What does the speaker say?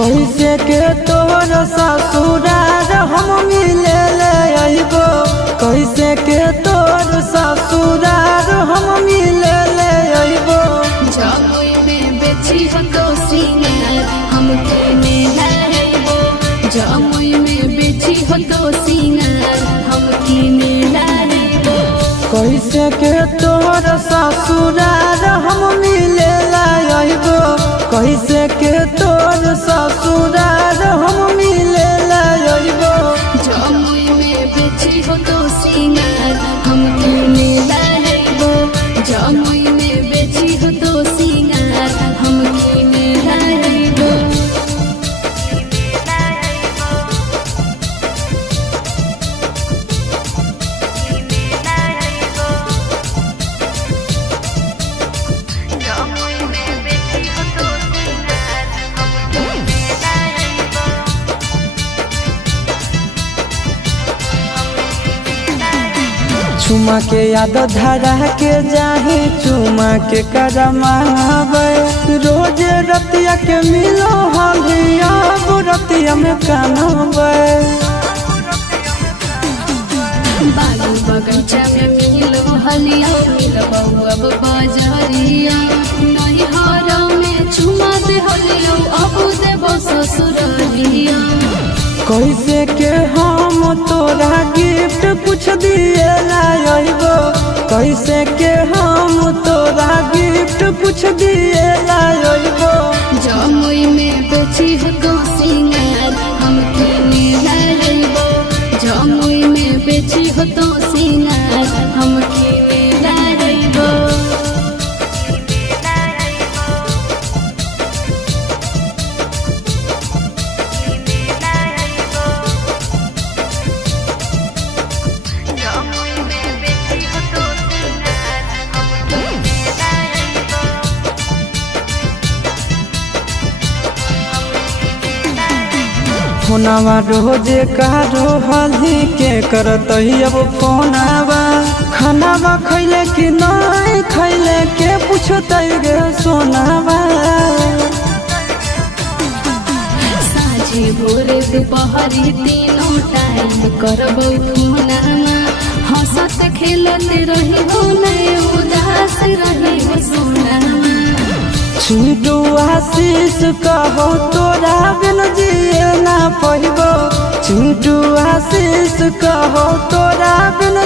कैसे के तोर ससुरार हम मिले ले अइबो, कैसे के तोर ससुरार हम मिले ले अइबो। जमुई में बेची हो तो सिंगार हमके मेला अइबो, जमुई में बेची हो तो सिंगार हमके मेला अइबो। कैसे के तोर ससुरार हम मिले ले अइबो, कैसे के तोर ससुरार हम मिले ले अइबो। जमुई में बेची हो तो सिंगार हमके मेला अइबो, जमुई में बेची हो तो सिंगार हमके मेला अइबो। चुमा के याद धरा के जाही, चुमा के करमावे रोज रतिया के मिलो हलिया रतिया में कानवे। बालू बगीचा में मिलो हलिया मिलबो अब बाजारिया, नहीं हारा में चुमा दे हलिया अब देबो ससुरालिया। कैसे के हम तोरा गिफ्ट कुछ दिए लाइबो, कैसे के हम तोरा गिफ्ट कुछ दिए लाइबो। जमुई में बेची हो तो सिंगार हमके मेला अइबो, जमुई में बेची हो तो सिंगार हमके मेला अइबो। फोनवा रोजे कारो हली के करत अब फोनवा, खानावा खैले कि नहीं खैले के पूछत गे सोनावा। साझे भोरे दोपहरी तीनों टाइम करबो फोनमा, हंसत खेलत रही हो नहीं उदास रही हो सोनामा। छिटू आशीष कहो तोरा बिन जिए ना पइबो, छिटू आशीष कहो तोरा बिन